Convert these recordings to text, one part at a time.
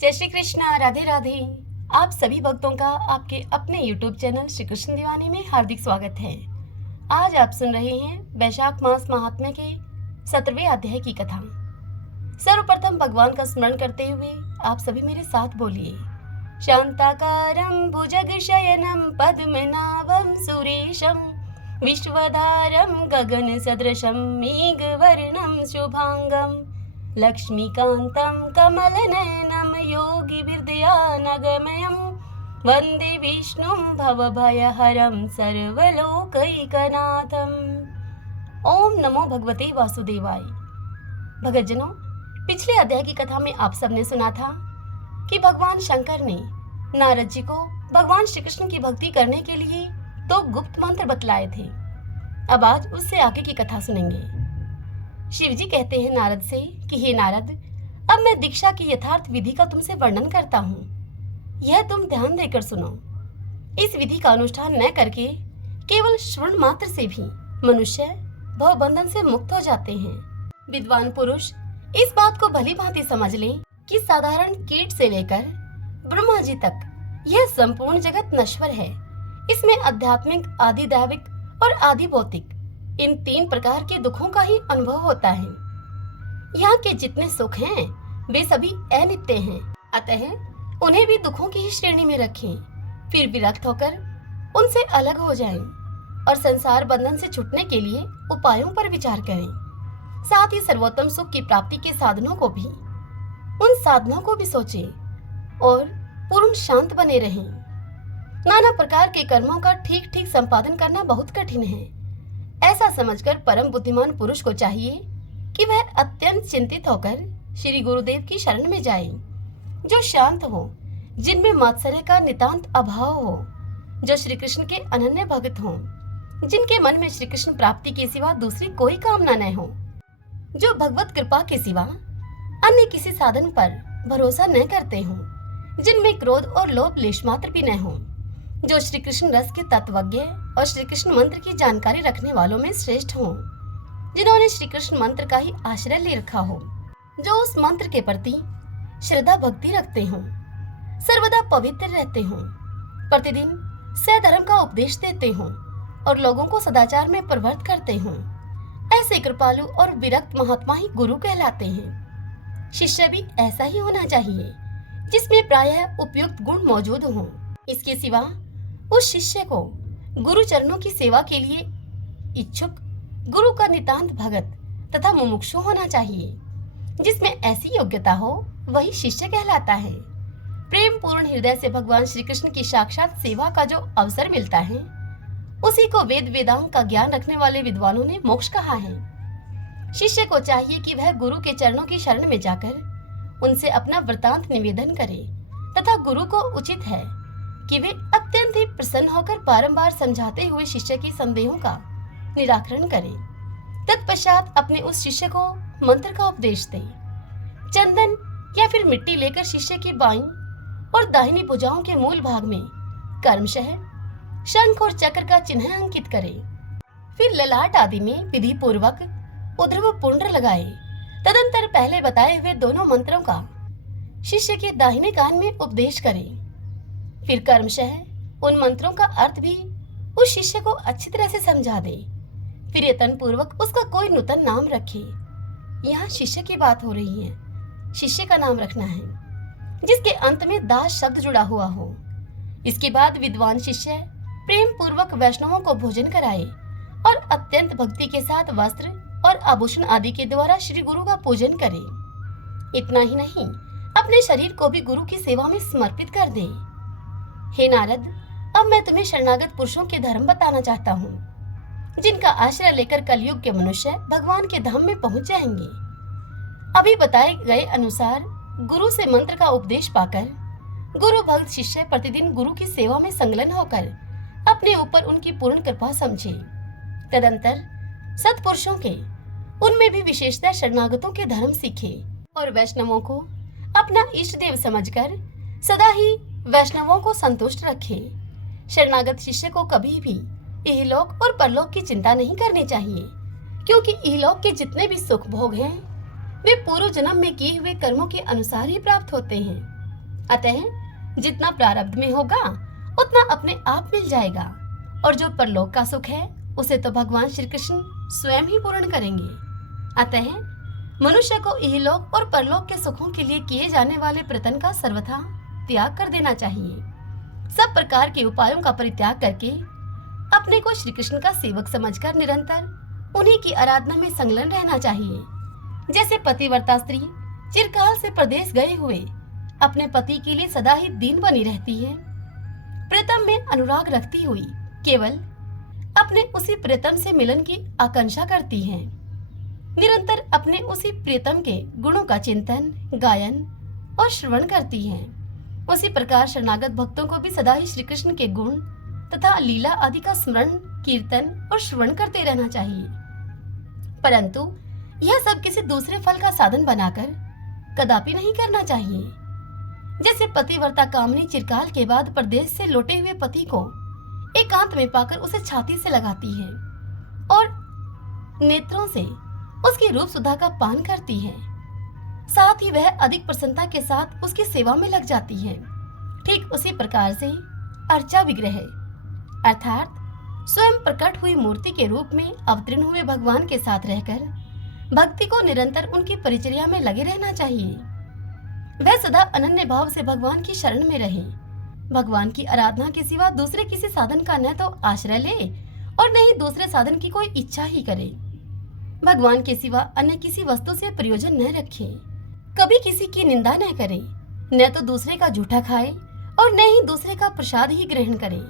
जय श्री कृष्णा, राधे राधे। आप सभी भक्तों का आपके अपने YouTube चैनल श्री कृष्ण दीवाने में हार्दिक स्वागत है। आज आप सुन रहे हैं वैशाख मास महात्म्य के 17वें अध्याय की कथा। सर्वप्रथम भगवान का स्मरण करते हुए आप सभी मेरे साथ बोलिए। शांताकारं भुजगशयनं पद्मनाभं सुरेशं विश्वधारं गगन सदृशं मेघवर्णं शुभांगं लक्ष्मीकान्तं कमलनयनं योगिभिर्ध्यानगमयं वन्दे विष्णुं भवभयहरं सर्वलोकैकनाथम्। ओम नमो भगवते वासुदेवाय। भगतजनों, पिछले अध्याय की कथा में आप सबने सुना था कि भगवान शंकर ने नारद जी को भगवान श्री कृष्ण की भक्ति करने के लिए 2 गुप्त मंत्र बतलाए थे। अब आज उससे आगे की कथा सुनेंगे। शिव जी कहते हैं नारद से कि हे नारद, अब मैं दीक्षा की यथार्थ विधि का तुमसे वर्णन करता हूँ। यह तुम ध्यान देकर सुनो। इस विधि का अनुष्ठान न करके केवल श्रवण मात्र से भी मनुष्य भवबंधन से मुक्त हो जाते हैं। विद्वान पुरुष इस बात को भली भांति समझ लें कि साधारण कीट से लेकर ब्रह्मा जी तक यह संपूर्ण जगत नश्वर है। इसमें आध्यात्मिक, आदि दैविक और आदि भौतिक इन 3 प्रकार के दुखों का ही अनुभव होता है। यहाँ के जितने सुख हैं वे सभी अनित्य हैं, अतः उन्हें भी दुखों की ही श्रेणी में रखें। फिर विरक्त होकर उनसे अलग हो जाएं और संसार बंधन से छूटने के लिए उपायों पर विचार करें। साथ ही सर्वोत्तम सुख की प्राप्ति के साधनों को भी, उन साधनों को भी सोचें और पूर्ण शांत बने रहें। नाना प्रकार के कर्मों का ठीक ठीक संपादन करना बहुत कठिन है। ऐसा समझकर परम बुद्धिमान पुरुष को चाहिए कि वह अत्यंत चिंतित होकर श्री गुरुदेव की शरण में जाए, जो शांत हो, जिनमें मात्सर्य का नितांत अभाव हो, जो श्री कृष्ण के अनन्य भक्त हों, जिनके मन में श्री कृष्ण प्राप्ति के सिवा दूसरी कोई कामना न हो, जो भगवत कृपा के सिवा अन्य किसी साधन पर भरोसा न करते हों, जिनमें क्रोध और लोभ लेश मात्र भी न हो, जो श्री कृष्ण रस के तत्वज्ञ और श्री कृष्ण मंत्र की जानकारी रखने वालों में श्रेष्ठ हों, जिन्होंने श्री कृष्ण मंत्र का ही आश्रय ले रखा हो, जो उस मंत्र के प्रति श्रद्धा भक्ति रखते हों, सर्वदा पवित्र रहते हों, प्रतिदिन सधर्म का उपदेश देते हों और लोगों को सदाचार में प्रवृत्त करते हों। ऐसे कृपालु और विरक्त महात्मा ही गुरु कहलाते हैं। शिष्य भी ऐसा ही होना चाहिए, जिसमें प्रायः उपयुक्त गुण मौजूद हों। इसके सिवा उस शिष्य को गुरु चरणों की सेवा के लिए इच्छुक, गुरु का नितांत भगत तथा मुमुक्षु होना चाहिए। जिसमें ऐसी योग्यता हो वही शिष्य कहलाता है। प्रेम पूर्ण हृदय से भगवान श्री कृष्ण की साक्षात सेवा का जो अवसर मिलता है, उसी को वेद वेदांग का ज्ञान रखने वाले विद्वानों ने मोक्ष कहा है। शिष्य को चाहिए कि वह गुरु के चरणों की शरण में जाकर उनसे अपना वृतांत निवेदन करे तथा गुरु को उचित है कि वे अत्यंत ही प्रसन्न होकर बारंबार समझाते हुए शिष्य की संदेहों का निराकरण करें। तत्पश्चात अपने उस शिष्य को मंत्र का उपदेश दें। चंदन या फिर मिट्टी लेकर शिष्य की बाईं और दाहिनी भुजाओं के मूल भाग में कर्मशः शंख और चक्र का चिन्ह अंकित करें। फिर ललाट आदि में विधि पूर्वक उर्ध्व पुंड्र लगाए। तदंतर पहले बताए हुए दोनों मंत्रों का शिष्य के दाहिने कान में उपदेश करें। फिर कर्मशः उन मंत्रों का अर्थ भी उस शिष्य को अच्छी तरह से समझा दे। फिर यत्न पूर्वक उसका कोई नूतन नाम रखे। यहाँ शिष्य की बात हो रही है, शिष्य का नाम रखना है जिसके अंत में दास शब्द जुड़ा हुआ हो। इसके बाद विद्वान शिष्य प्रेम पूर्वक वैष्णवों को भोजन कराए और अत्यंत भक्ति के साथ वस्त्र और आभूषण आदि के द्वारा श्री गुरु का पूजन करे। इतना ही नहीं, अपने शरीर को भी गुरु की सेवा में समर्पित कर दे। हे नारद, अब मैं तुम्हें शरणागत पुरुषों के धर्म बताना चाहता हूँ, जिनका आश्रय लेकर कलयुग के मनुष्य भगवान के धाम में पहुंच जाएंगे। अभी बताए गए अनुसार गुरु से मंत्र का उपदेश पाकर गुरु भक्त शिष्य प्रतिदिन गुरु की सेवा में संलग्न होकर अपने ऊपर उनकी पूर्ण कृपा समझे। तदंतर सत्पुरुषों के, उनमें भी विशेषतः शरणागतों के धर्म सीखे और वैष्णवों को अपना इष्ट देव समझकर सदा ही वैष्णवों को संतुष्ट रखे। शरणागत शिष्य को कभी भी इहलोक और परलोक की चिंता नहीं करनी चाहिए, क्योंकि इहलोक के जितने भी सुख भोग हैं वे पूर्व जन्म में किए हुए कर्मों के अनुसार ही प्राप्त होते हैं। अतः जितना प्रारब्ध में होगा उतना अपने आप मिल जाएगा, और जो परलोक का सुख है उसे तो भगवान श्री कृष्ण स्वयं ही पूर्ण करेंगे। अतः मनुष्य को इहलोक और परलोक के सुखों के लिए किए जाने वाले प्रयत्न का सर्वथा त्याग कर देना चाहिए। सब प्रकार के उपायों का परित्याग करके अपने को श्री कृष्ण का सेवक समझकर निरंतर उन्हीं की आराधना में संलग्न रहना चाहिए। जैसे पतिव्रता स्त्री चिरकाल से प्रदेश गए हुए अपने पति के लिए सदा ही दीन बनी रहती है, प्रीतम में अनुराग रखती हुई केवल अपने उसी प्रीतम से मिलन की आकांक्षा करती है, निरंतर अपने उसी प्रीतम के गुणों का चिंतन, गायन और श्रवण करती है, उसी प्रकार शरणागत भक्तों को भी सदा ही श्री कृष्ण के गुण तथा लीला आदि का स्मरण, कीर्तन और श्रवण करते रहना चाहिए। परंतु यह सब किसी दूसरे फल का साधन बनाकर कदापि नहीं करना चाहिए। जैसे पतिव्रता कामनी चिरकाल के बाद परदेश से लौटे हुए पति को एकांत में पाकर उसे छाती से लगाती है और नेत्रों से उसकी रूप सुधा का पान करती है, साथ ही वह अधिक प्रसन्नता के साथ उसकी सेवा में लग जाती है। ठीक उसी प्रकार से अर्चा विग्रह अर्थात स्वयं प्रकट हुई मूर्ति के रूप में अवतीर्ण हुए भगवान के साथ रहकर भक्ति को निरंतर उनकी परिचर्या में लगे रहना चाहिए। वह सदा अनन्य भाव से भगवान की शरण में रहे, भगवान की आराधना के सिवा दूसरे किसी साधन का न तो आश्रय ले और न ही दूसरे साधन की कोई इच्छा ही करे। भगवान के सिवा अन्य किसी वस्तु से प्रयोजन न रखे, कभी किसी की निंदा न करे, न तो दूसरे का जूठा खाए और न ही दूसरे का प्रसाद ही ग्रहण करे।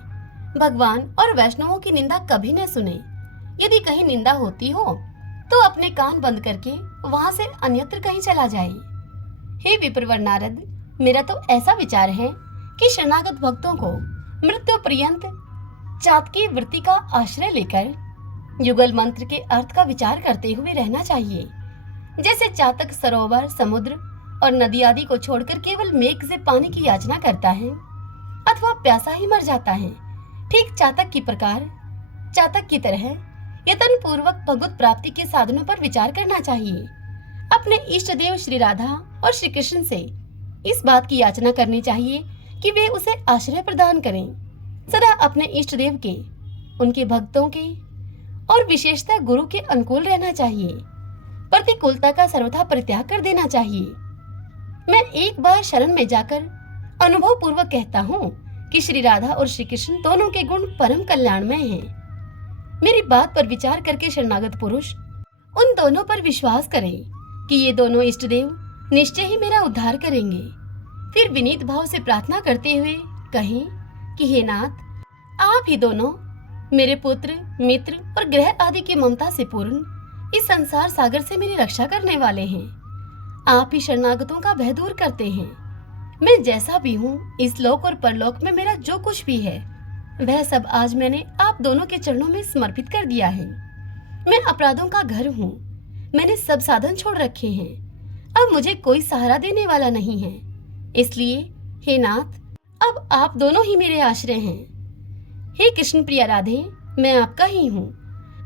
भगवान और वैष्णवों की निंदा कभी न सुने। यदि कहीं निंदा होती हो तो अपने कान बंद करके वहां से अन्यत्र कहीं चला जाए। हे विप्रवर नारद, मेरा तो ऐसा विचार है कि शरणागत भक्तों को मृत्यु पर्यंत चातकी वृत्ति का आश्रय लेकर युगल मंत्र के अर्थ का विचार करते हुए रहना चाहिए। जैसे चातक सरोवर, समुद्र और नदी आदि को छोड़कर केवल मेघ से पानी की याचना करता है अथवा प्यासा ही मर जाता है, ठीक चातक की तरह यत्न पूर्वक भगवत प्राप्ति के साधनों पर विचार करना चाहिए। अपने इष्ट देव श्री राधा और श्री कृष्ण से इस बात की याचना करनी चाहिए कि वे उसे आश्रय प्रदान करें। सदा अपने इष्ट देव के, उनके भक्तों के और विशेषतः गुरु के अनुकूल रहना चाहिए। प्रतिकूलता का सर्वथा परित्याग कर देना चाहिए। मैं एक बार शरण में जाकर अनुभव पूर्वक कहता हूँ कि श्री राधा और श्री कृष्ण दोनों के गुण परम कल्याणमय हैं। मेरी बात पर विचार करके शरणागत पुरुष उन दोनों पर विश्वास करें कि ये दोनों इष्ट देव निश्चय ही मेरा उद्धार करेंगे। फिर विनीत भाव से प्रार्थना करते हुए कहें कि हे नाथ, आप ही दोनों मेरे पुत्र, मित्र और ग्रह आदि की ममता से पूर्ण इस संसार सागर से मेरी रक्षा करने वाले हैं। आप ही शरणागतों का भय दूर करते हैं। मैं जैसा भी हूँ, इस लोक और परलोक में मेरा जो कुछ भी है वह सब आज मैंने आप दोनों के चरणों में समर्पित कर दिया है। मैं अपराधों का घर हूँ, मैंने सब साधन छोड़ रखे हैं, अब मुझे कोई सहारा देने वाला नहीं है। इसलिए हे नाथ, अब आप दोनों ही मेरे आश्रय हैं। हे कृष्ण प्रिया राधे, मैं आपका ही हूँ,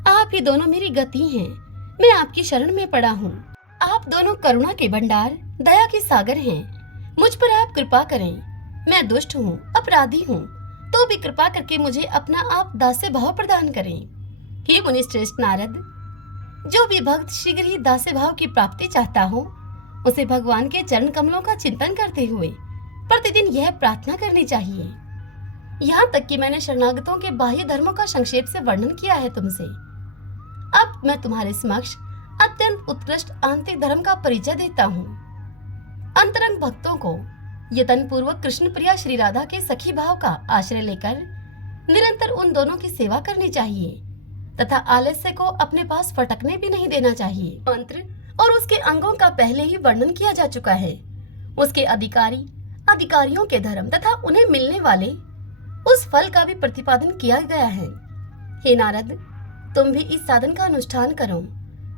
आप ही दोनों मेरी गति हैं। मैं आपकी शरण में पड़ा हूँ। आप दोनों करुणा के भंडार, दया के सागर हैं। मुझ पर आप कृपा करें। मैं दुष्ट हूँ, अपराधी हूँ, तो भी कृपा करके मुझे अपना आप दास्य भाव प्रदान करें। हे मुनि श्रेष्ठ नारद, जो भी भक्त शीघ्र ही दास्य भाव की प्राप्ति चाहता हो, उसे भगवान के चरण कमलों का चिंतन करते हुए प्रतिदिन यह प्रार्थना करनी चाहिए। यहाँ तक कि मैंने शरणागतों के बाह्य धर्मों का संक्षेप से वर्णन किया है तुमसे। अब मैं तुम्हारे समक्ष अत्यंत उत्कृष्ट आंतरिक धर्म का परिचय देता हूँ। अंतरंग भक्तों को यत्न पूर्वक कृष्ण प्रिया श्री राधा के सखी भाव का आश्रय लेकर निरंतर उन दोनों की सेवा करनी चाहिए तथा आलस्य को अपने पास फटकने भी नहीं देना चाहिए। मंत्र और उसके अंगों का पहले ही वर्णन किया जा चुका है। उसके अधिकारियों के धर्म तथा उन्हें मिलने वाले उस फल का भी प्रतिपादन किया गया है। हे नारद, तुम भी इस साधन का अनुष्ठान करो।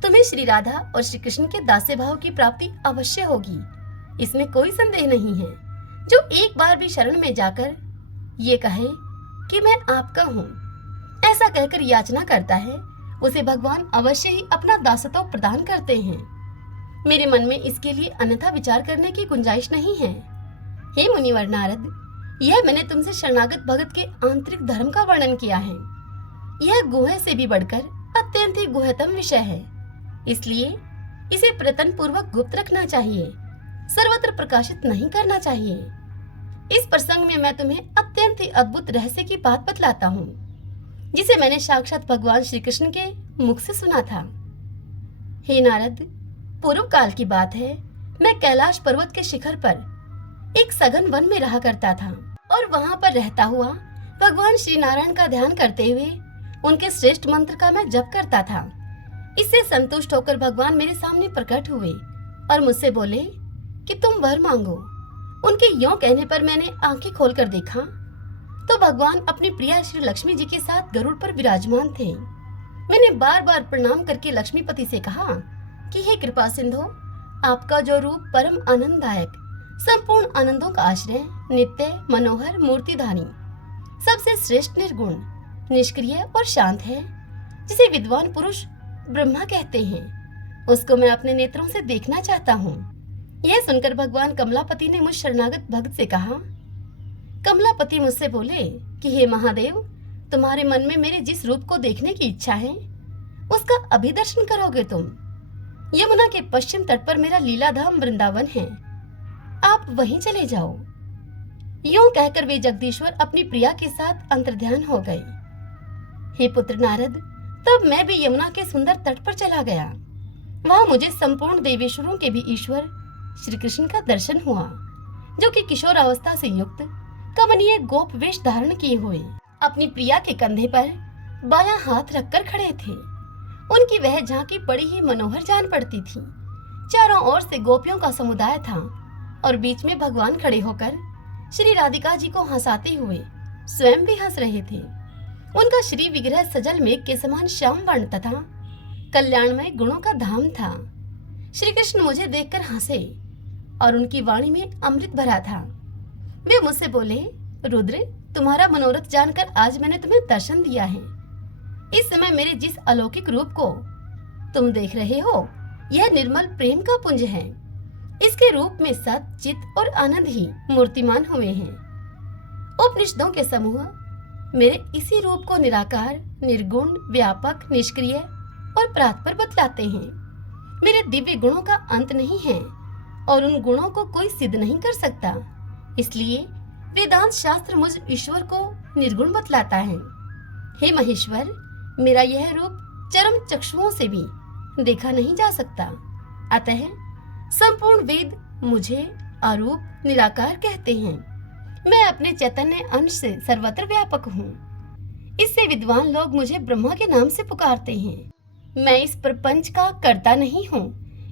तुम्हें श्री राधा और श्री कृष्ण के दास्य भाव की प्राप्ति अवश्य होगी, इसमें कोई संदेह नहीं है। जो एक बार भी शरण में जाकर ये कहे कि मैं आपका हूँ, ऐसा कहकर याचना करता है, उसे भगवान अवश्य ही अपना दासत्व प्रदान करते हैं। मेरे मन में इसके लिए अन्यथा विचार करने की गुंजाइश नहीं है। हे मुनिवर नारद, यह मैंने तुमसे शरणागत भगत के आंतरिक धर्म का वर्णन किया है। यह गुह से भी बढ़कर अत्यंत ही गुहतम विषय है, इसलिए इसे प्रयत्न पूर्वक गुप्त रखना चाहिए, सर्वत्र प्रकाशित नहीं करना चाहिए। इस प्रसंग में मैं तुम्हें अत्यंत ही अद्भुत रहस्य की बात बतलाता हूँ, जिसे मैंने साक्षात भगवान श्री कृष्ण के मुख से सुना था। हे नारद, पूर्व काल की बात है, मैं कैलाश पर्वत के शिखर पर एक सघन वन में रहा करता था और वहां पर रहता हुआ भगवान श्री नारायण का ध्यान करते हुए उनके श्रेष्ठ मंत्र का मैं जप करता था। इससे संतुष्ट होकर भगवान मेरे सामने प्रकट हुए और मुझसे बोले कि तुम वर मांगो। उनके यों कहने पर मैंने आंखें खोलकर देखा तो भगवान अपनी प्रिया श्री लक्ष्मी जी के साथ गरुड़ पर विराजमान थे। मैंने बार बार प्रणाम करके लक्ष्मीपति से कहा कि हे कृपा सिंधु, आपका जो रूप परम आनंददायक, संपूर्ण आनंदों का आश्रय, नित्य मनोहर मूर्तिधारी, सबसे श्रेष्ठ, निर्गुण, निष्क्रिय और शांत है, जिसे विद्वान पुरुष ब्रह्मा कहते हैं, उसको मैं अपने नेत्रों से देखना चाहता हूँ। यह सुनकर भगवान कमलापति ने मुझ शरणागत भक्त से कहा। कमलापति मुझसे बोले कि हे महादेव, तुम्हारे मन में मेरे जिस रूप को देखने की इच्छा है उसका अभिदर्शन करोगे तुम। यमुना के पश्चिम तट पर मेरा लीलाधाम वृंदावन है, आप वहीं चले जाओ। यूं कहकर वे जगदीश्वर अपनी प्रिया के साथ अंतर्ध्यान हो गए। हे पुत्र नारद, तब मैं भी यमुना के सुंदर तट पर चला गया। वहां मुझे संपूर्ण देवेश्वरों के भी ईश्वर श्री कृष्ण का दर्शन हुआ, जो कि किशोर अवस्था से युक्त कमनीय गोप वेश धारण किए हुए अपनी प्रिया के कंधे पर बायां हाथ रखकर खड़े थे। उनकी वह झांकी बड़ी ही मनोहर जान पड़ती थी। चारों ओर से गोपियों का समुदाय था और बीच में भगवान खड़े होकर श्री राधिका जी को हंसाते हुए स्वयं भी हंस रहे थे। उनका श्री विग्रह सजल मेघ के समान श्याम वर्ण तथा कल्याणमय गुणों का धाम था। श्री कृष्ण मुझे देखकर हंसे और उनकी वाणी में अमृत भरा था। वे मुझसे बोले, रुद्र, तुम्हारा मनोरथ जानकर आज मैंने तुम्हें दर्शन दिया है। इस समय मेरे जिस अलौकिक रूप को तुम देख रहे हो, यह निर्मल प्रेम का पुंज है। इसके रूप में सत, चित और आनंद ही मूर्तिमान हुए हैं। उपनिषदों के समूह मेरे इसी रूप को निराकार, निर्गुण, व्यापक, निष्क्रिय और परात्पर बतलाते हैं। मेरे दिव्य गुणों का अंत नहीं है और उन गुणों को कोई सिद्ध नहीं कर सकता। इसलिए वेदांत शास्त्र मुझ ईश्वर को निर्गुण बतलाता है। हे महेश्वर, मेरा यह रूप चरम चक्षुओं से भी देखा नहीं जा सकता। अतः संपूर्ण वेद मुझे अरूप, निराकार कहते हैं। मैं अपने चैतन्य अंश से सर्वत्र व्यापक हूँ। इससे विद्वान लोग मुझे ब्रह्मा के नाम से पुकारते हैं। मैं इस प्रपंच का कर्ता नहीं हूँ,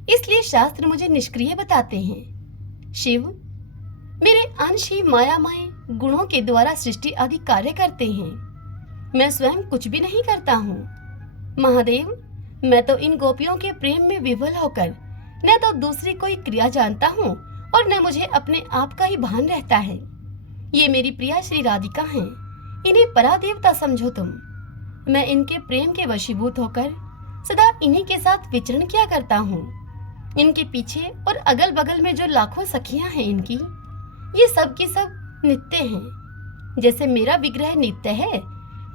इसलिए शास्त्र मुझे निष्क्रिय बताते हैं। शिव, मेरे अंश ही मायामय गुणों के द्वारा सृष्टि आदि कार्य करते हैं। मैं स्वयं कुछ भी नहीं करता हूँ। महादेव, मैं तो इन गोपियों के प्रेम में विवल होकर न तो दूसरी कोई क्रिया जानता हूँ और न मुझे अपने आप का ही भान रहता है। ये मेरी प्रिया श्री राधिका हैं, इन्हें परादेवता समझो तुम। मैं इनके प्रेम के वशीभूत होकर सदा इन्हीं के साथ विचरण किया करता हूँ। इनके पीछे और अगल बगल में जो लाखों सखियां हैं इनकी, ये सब की सब नित्य हैं। जैसे मेरा विग्रह नित्य है,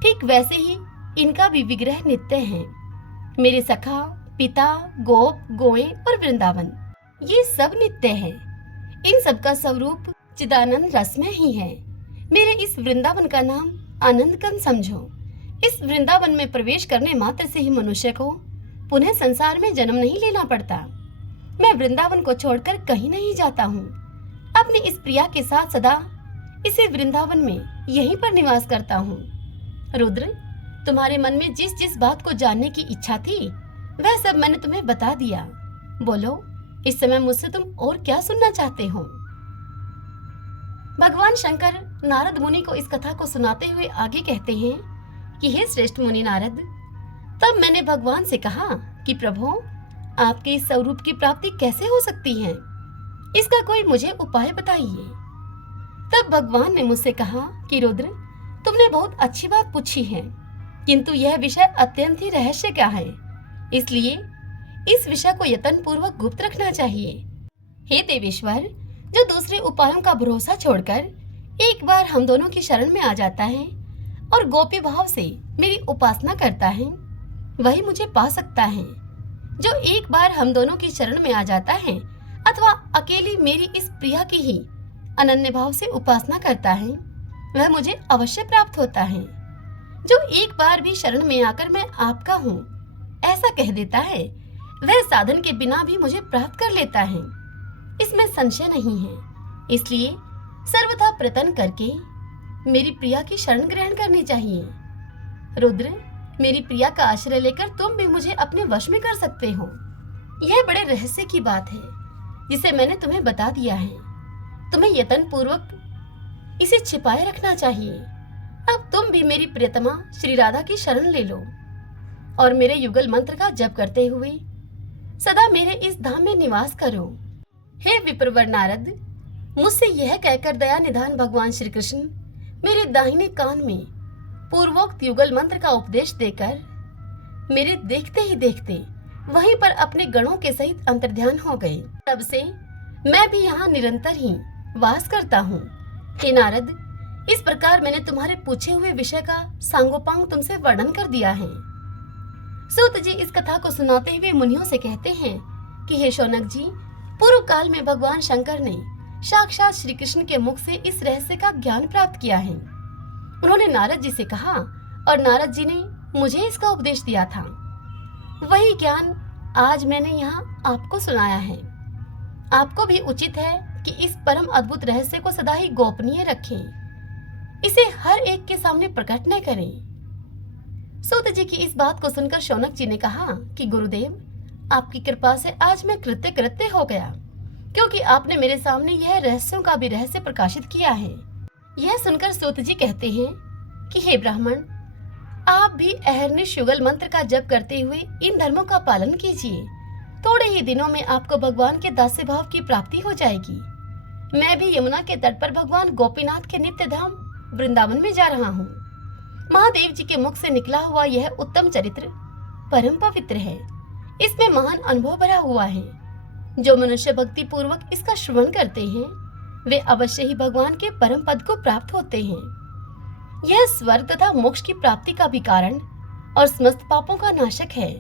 ठीक वैसे ही इनका भी विग्रह नित्य है। मेरे सखा, पिता, गोप, गोए और वृंदावन, ये सब नित्य है। इन सब का स्वरूप चिदानंद रसमय ही है। मेरे इस वृंदावन का नाम आनंद कंद समझो। इस वृंदावन में प्रवेश करने मात्र से ही मनुष्य को पुनः संसार में जन्म नहीं लेना पड़ता। मैं वृंदावन को छोड़कर कहीं नहीं जाता हूँ। अपनी इस प्रिया के साथ सदा इसी वृंदावन में यहीं पर निवास करता हूँ। रुद्र, तुम्हारे मन में जिस जिस बात को जानने की इच्छा थी वह सब मैंने तुम्हें बता दिया। बोलो, इस समय मुझसे तुम और क्या सुनना चाहते हो? भगवान शंकर नारद मुनि को इस कथा को सुनाते हुए आगे कहते हैं कि हे श्रेष्ठ मुनि नारद, तब मैंने भगवान से कहा कि प्रभु, आपके इस स्वरूप की प्राप्ति कैसे हो सकती है? इसका कोई मुझे उपाय बताइए। तब भगवान ने मुझसे कहा कि रुद्र, तुमने बहुत अच्छी बात पूछी है, किंतु यह विषय अत्यंत ही रहस्य का है, इसलिए इस विषय को यत्न पूर्वक गुप्त रखना चाहिए। हे देवेश्वर, जो दूसरे उपायों का भरोसा छोड़कर एक बार हम दोनों की शरण में आ जाता है और गोपी भाव से मेरी उपासना करता है, वही मुझे पा सकता है। जो एक बार हम दोनों की शरण में आ जाता है अथवा अकेली मेरी इस प्रिया की ही अनन्य भाव से उपासना करता है, वह मुझे अवश्य प्राप्त होता है। जो एक बार भी शरण में आकर मैं आपका हूँ ऐसा कह देता है, वह साधन के बिना भी मुझे प्राप्त कर लेता है, इसमें संशय नहीं है। इसलिए सर्वथा प्रयत्न करके मेरी प्रिया की शरण ग्रहण करनी चाहिए। रुद्र, मेरी प्रिया का आश्रय लेकर तुम भी मुझे अपने वश में कर सकते हो। यह बड़े रहस्य की बात है जिसे मैंने तुम्हें बता दिया है। तुम्हें यत्न पूर्वक इसे छिपाए रखना चाहिए। अब तुम भी मेरी प्रियतमा श्री राधा की शरण ले लो और मेरे युगल मंत्र का जप करते हुए सदा मेरे इस धाम में निवास करो। हे विप्रवर नारद, मुझसे यह कहकर दया निधान भगवान श्री कृष्ण मेरे दाहिने कान में पूर्वोक्त युगल मंत्र का उपदेश देकर मेरे देखते ही देखते वहीं पर अपने गणों के सहित अंतर्ध्यान हो गए। तब से मैं भी यहाँ निरंतर ही वास करता हूँ। हे नारद, इस प्रकार मैंने तुम्हारे पूछे हुए विषय का सांगोपांग तुमसे वर्णन कर दिया है। सूत जी इस कथा को सुनाते हुए मुनियों से कहते हैं कि हे शौनक जी, पूर्व काल में भगवान शंकर ने साक्षात श्री कृष्ण के मुख से इस रहस्य का ज्ञान प्राप्त किया है। उन्होंने नारद जी से कहा और नारद जी ने मुझे इसका उपदेश दिया था। वही ज्ञान आज मैंने यहाँ आपको सुनाया है। आपको भी उचित है कि इस परम अद्भुत रहस्य को सदा ही गोपनीय रखें, इसे हर एक के सामने प्रकट न करें। सूत जी की इस बात को सुनकर शौनक जी ने कहा कि गुरुदेव, आपकी कृपा से आज मैं कृत्य हो गया, क्योंकि आपने मेरे सामने यह रहस्यों का भी रहस्य प्रकाशित किया है। यह सुनकर सूत जी कहते हैं कि हे ब्राह्मण, आप भी अहर्निश युगल मंत्र का जप करते हुए इन धर्मों का पालन कीजिए। थोड़े ही दिनों में आपको भगवान के दास्य भाव की प्राप्ति हो जाएगी। मैं भी यमुना के तट पर भगवान गोपीनाथ के नित्य धाम वृंदावन में जा रहा हूँ। महादेव जी के मुख से निकला हुआ यह उत्तम चरित्र परम पवित्र है। इसमें महान अनुभव भरा हुआ है। जो मनुष्य भक्ति पूर्वक इसका श्रवण करते हैं वे अवश्य ही भगवान के परम पद को प्राप्त होते हैं। यह स्वर्ग तथा मोक्ष की प्राप्ति का भी कारण और समस्त पापों का नाशक है।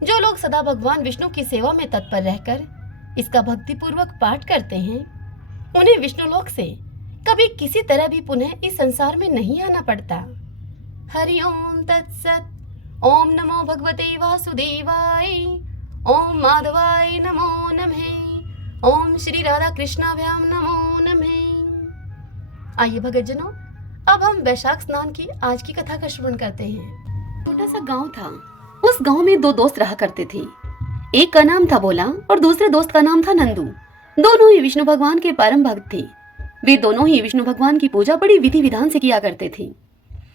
जो लोग सदा भगवान विष्णु की सेवा में तत्पर रहकर इसका भक्ति पूर्वक पाठ करते हैं, उन्हें विष्णुलोक से कभी किसी तरह भी पुनः इस संसार में नहीं आना पड़ता। हरि ओम तत्सत। ओम नमो भगवते वासुदेवाय। ओम माधवाय नमो नमः। ओम श्री राधा कृष्णाभ्याम नमो नमः। आइए भगतजनों, अब हम वैशाख स्नान की आज की कथा का श्रवण करते हैं। छोटा सा गांव था। उस गांव में दो दोस्त रहा करते थे। एक का नाम था भोला और दूसरे दोस्त का नाम था नंदू। दोनों ही विष्णु भगवान के परम भक्त थे। वे दोनों ही विष्णु भगवान की पूजा बड़ी विधि विधान से किया करते थे।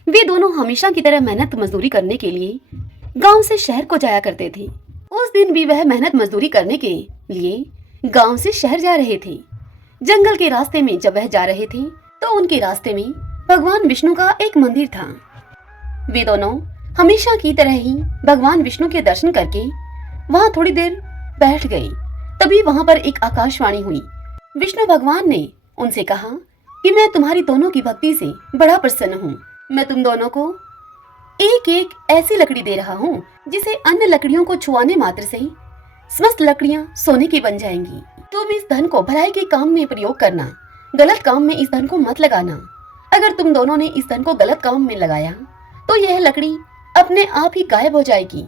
वे दोनों हमेशा की तरह मेहनत मजदूरी करने के लिए गांव से शहर को जाया करते थे। उस दिन भी वह मेहनत मजदूरी करने के लिए गांव से शहर जा रहे थे। जंगल के रास्ते में जब वह जा रहे थे तो उनके रास्ते में भगवान विष्णु का एक मंदिर था। वे दोनों हमेशा की तरह ही भगवान विष्णु के दर्शन करके वहां थोड़ी देर बैठ गए। तभी वहां पर एक आकाशवाणी हुई। विष्णु भगवान ने उनसे कहा कि मैं तुम्हारी दोनों की भक्ति से बड़ा प्रसन्न हूँ। मैं तुम दोनों को एक एक ऐसी लकड़ी दे रहा हूँ जिसे अन्य लकड़ियों को छुआने मात्र से समस्त लकड़ियाँ सोने की बन जाएंगी। तुम इस धन को भलाई के काम में प्रयोग करना, गलत काम में इस धन को मत लगाना। अगर तुम दोनों ने इस धन को गलत काम में लगाया तो यह लकड़ी अपने आप ही गायब हो जाएगी।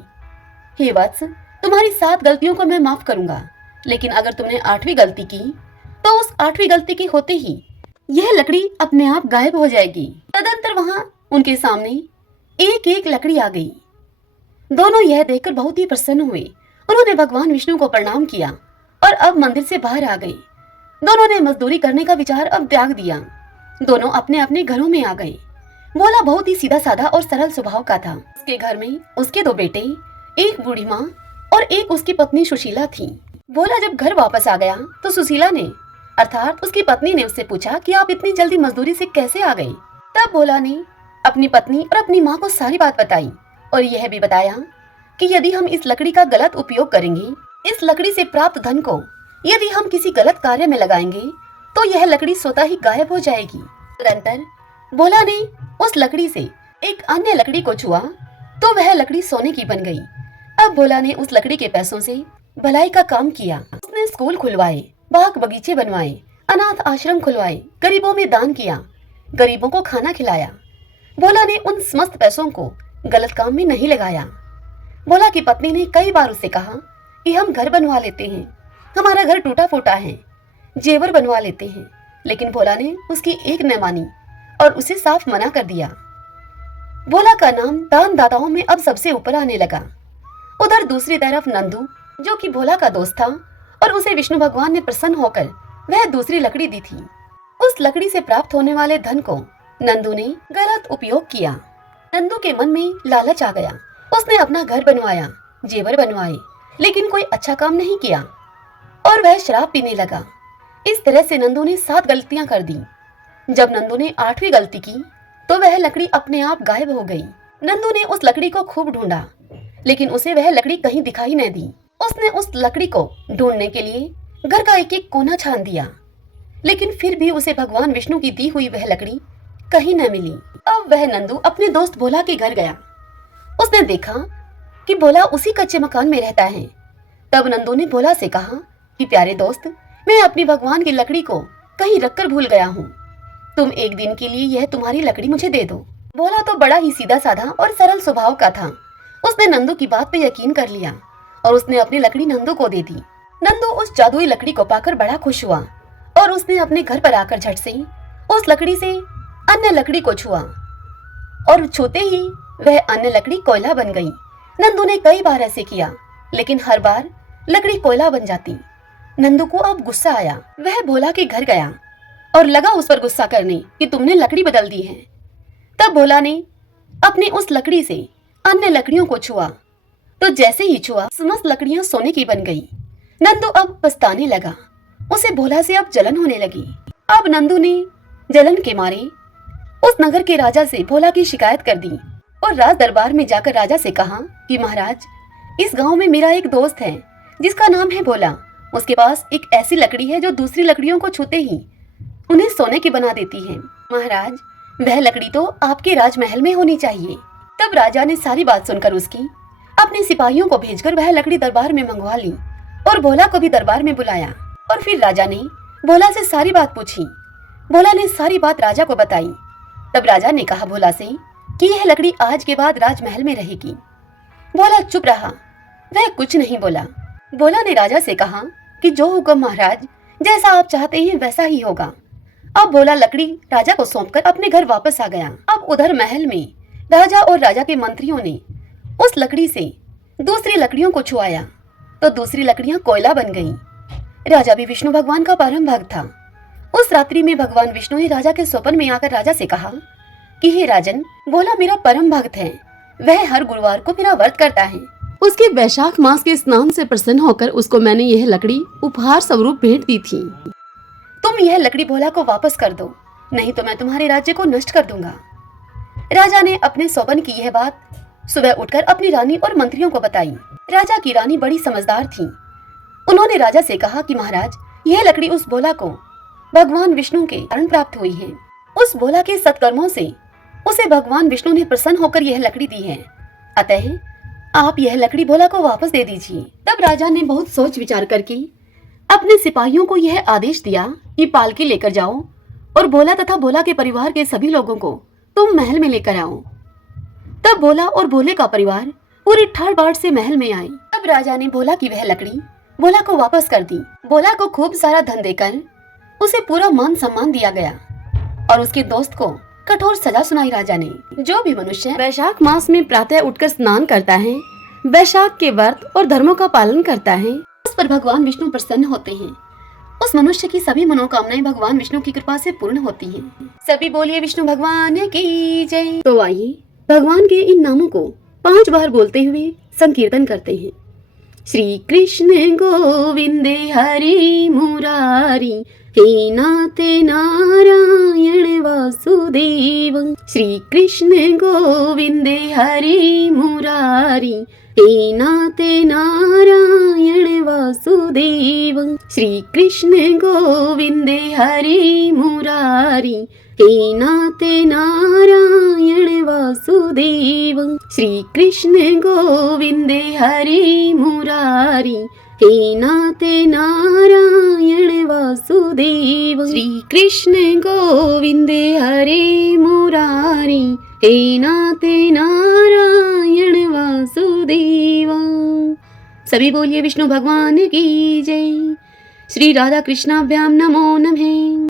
हे वत्स, तुम्हारी 7 गलतियों को मैं माफ करूंगा, लेकिन अगर तुमने 8वीं गलती की तो उस 8वीं गलती के होते ही यह लकड़ी अपने आप गायब हो जाएगी। तदंतर वहां उनके सामने एक एक लकड़ी आ गई। दोनों यह देखकर बहुत ही प्रसन्न हुए। उन्होंने भगवान विष्णु को प्रणाम किया और अब मंदिर से बाहर आ गए। दोनों ने मजदूरी करने का विचार अब त्याग दिया। दोनों अपने अपने घरों में आ गए। भोला बहुत ही सीधा साधा और सरल स्वभाव का था। उसके घर में उसके 2 बेटे, एक बूढ़ी माँ और एक उसकी पत्नी सुशीला थी। भोला जब घर वापस आ गया तो सुशीला ने अर्थात उसकी पत्नी ने उससे पूछा कि आप इतनी जल्दी मजदूरी से कैसे आ गई। तब भोला ने अपनी पत्नी और अपनी माँ को सारी बात बताई और यह भी बताया कि यदि हम इस लकड़ी का गलत उपयोग करेंगे, इस लकड़ी से प्राप्त धन को यदि हम किसी गलत कार्य में लगाएंगे तो यह लकड़ी स्वतः ही गायब हो जाएगी। तदनंतर भोला ने उस लकड़ी से एक अन्य लकड़ी को छुआ तो वह लकड़ी सोने की बन गई। अब भोला ने उस लकड़ी के पैसों से भलाई का काम किया। उसने स्कूल खुलवाए, बाग बगीचे बनवाए, अनाथ आश्रम खुलवाए, गरीबों में दान किया, गरीबों को खाना खिलाया। भोला ने उन समस्त पैसों को गलत काम में नहीं लगाया। भोला की पत्नी ने कई बार उससे कहा कि हम घर बनवा लेते हैं, हमारा घर टूटा फूटा है, जेवर बनवा लेते हैं, लेकिन भोला ने उसकी एक न मानी और उसे साफ मना कर दिया। भोला का नाम दान दाताओं में अब सबसे ऊपर आने लगा। उधर दूसरी तरफ नंदू, जो कि भोला का दोस्त था और उसे विष्णु भगवान ने प्रसन्न होकर वह दूसरी लकड़ी दी थी, उस लकड़ी से प्राप्त होने वाले धन को नंदू ने गलत उपयोग किया। नंदू के मन में लालच आ गया। उसने अपना घर बनवाया, जेवर बनवाए, लेकिन कोई अच्छा काम नहीं किया और वह शराब पीने लगा। इस तरह से नंदू ने 7 गलतियां कर दी। जब नंदू ने 8वीं गलती की तो वह लकड़ी अपने आप गायब हो गई। नंदू ने उस लकड़ी को खूब ढूंढा, लेकिन उसे वह लकड़ी कहीं दिखाई न दी। उसने उस लकड़ी को ढूंढने के लिए घर का एक एक कोना छान दिया, लेकिन फिर भी उसे भगवान विष्णु की दी हुई वह लकड़ी कहीं न मिली। अब वह नंदू अपने दोस्त भोला के घर गया। उसने देखा कि भोला उसी कच्चे मकान में रहता है। तब नंदू ने भोला से कहा कि प्यारे दोस्त, मैं अपनी भगवान की लकड़ी को कहीं रखकर भूल गया हूँ, तुम एक दिन के लिए यह तुम्हारी लकड़ी मुझे दे दो। भोला तो बड़ा ही सीधा साधा और सरल स्वभाव का था। उसने नंदू की बात पे यकीन कर लिया और उसने अपनी लकड़ी नंदू को दे दी। नंदू उस जादुई लकड़ी को पाकर बड़ा खुश हुआ और उसने अपने घर पर आकर झट से उस लकड़ी से अन्य लकड़ी को छुआ और छूते ही वह अन्य लकड़ी कोयला बन गई। नंदू ने कई बार ऐसे किया, लेकिन हर बार लकड़ी कोयला बन जाती। नंदू को अब गुस्सा आया। वह भोला के घर गया और लगा उस पर गुस्सा करने कि तुमने लकड़ी बदल दी है। तब भोला ने अपनी उस लकड़ी से अन्य लकड़ियों को छुआ तो जैसे ही छुआ समस्त लकड़ियां सोने की बन गई। नंदू अब पछताने लगा। उसे भोला से अब जलन होने लगी। अब नंदू ने जलन के मारे उस नगर के राजा से भोला की शिकायत कर दी और राज दरबार में जाकर राजा से कहा कि महाराज, इस गांव में मेरा एक दोस्त है जिसका नाम है भोला। उसके पास एक ऐसी लकड़ी है जो दूसरी लकड़ियों को छूते ही उन्हें सोने की बना देती है। महाराज, वह लकड़ी तो आपके राजमहल में होनी चाहिए। तब राजा ने सारी बात सुनकर उसकी अपने सिपाहियों को भेजकर वह लकड़ी दरबार में मंगवा ली और भोला को भी दरबार में बुलाया और फिर राजा ने भोला से सारी बात पूछी। भोला ने सारी बात राजा को बताई। तब राजा ने कहा भोला से कि यह लकड़ी आज के बाद राजमहल में रहेगी। भोला चुप रहा, वह कुछ नहीं बोला। भोला ने राजा से कहा कि जो हुक्म महाराज, जैसा आप चाहते हैं वैसा ही होगा। अब भोला लकड़ी राजा को सौंपकर अपने घर वापस आ गया। अब उधर महल में राजा और राजा के मंत्रियों ने उस लकड़ी से दूसरी लकड़ियों को छुआया तो दूसरी लकड़ियां कोयला बन गईं। राजा भी विष्णु भगवान का परम भक्त था। उस रात्रि में भगवान विष्णु ने राजा के स्वप्न में आकर राजा से कहा कि हे राजन, भोला मेरा परम भक्त है। वह हर गुरुवार को मेरा व्रत करता है। उसके वैशाख मास के स्नान से प्रसन्न होकर उसको मैंने यह लकड़ी उपहार स्वरूप भेंट दी थी। तुम यह लकड़ी भोला को वापस कर दो, नहीं तो मैं तुम्हारे राज्य को नष्ट कर दूंगा। राजा ने अपने स्वप्न की यह बात सुबह उठकर अपनी रानी और मंत्रियों को बताई। राजा की रानी बड़ी समझदार थी। उन्होंने राजा से कहा कि महाराज, यह लकड़ी उस भोला को भगवान विष्णु के कारण प्राप्त हुई है। उस भोला के सत्कर्मों से उसे भगवान विष्णु ने प्रसन्न होकर यह लकड़ी दी है। अतः आप यह लकड़ी भोला को वापस दे दीजिए। तब राजा ने बहुत सोच विचार करके अपने सिपाहियों को यह आदेश दिया कि पालकी लेकर जाओ और भोला तथा भोला के परिवार के सभी लोगों को तुम महल में लेकर आओ। तब भोला और भोले का परिवार पूरी ठाट-बाट से महल में आए। तब राजा ने भोला की वह लकड़ी भोला को वापस कर दी। भोला को खूब सारा धन देकर उसे पूरा मान सम्मान दिया गया और उसके दोस्त को कठोर सजा सुनाई राजा ने। जो भी मनुष्य वैशाख मास में प्रातः उठकर स्नान करता है, वैशाख के व्रत और धर्मों का पालन करता है, उस पर भगवान विष्णु प्रसन्न होते हैं। उस मनुष्य की सभी मनोकामनाएं भगवान विष्णु की कृपा से पूर्ण होती हैं। सभी बोलिए विष्णु भगवान की जय। तो आइए भगवान के इन नामों को 5 बार बोलते हुए संकीर्तन करते हैं। श्री कृष्ण गोविंद हरि मुरारी, हे नाथ नारायण वासुदेव। श्री कृष्ण गोविंद हरि मुरारी, हे नाते नारायण वासुदेव, श्री कृष्ण गोविंद हरि मुरारी। हे नाते नारायण वासुदेव, श्री कृष्ण गोविंद हरि मुरारी। हे नाते नारायण वासुदेव, श्री कृष्ण गोविंद हरे मुरारी। हे नाते नारायण वासुदेव। सभी बोलिए विष्णु भगवान की जय। श्री राधा कृष्णाभ्याम नमो नमः।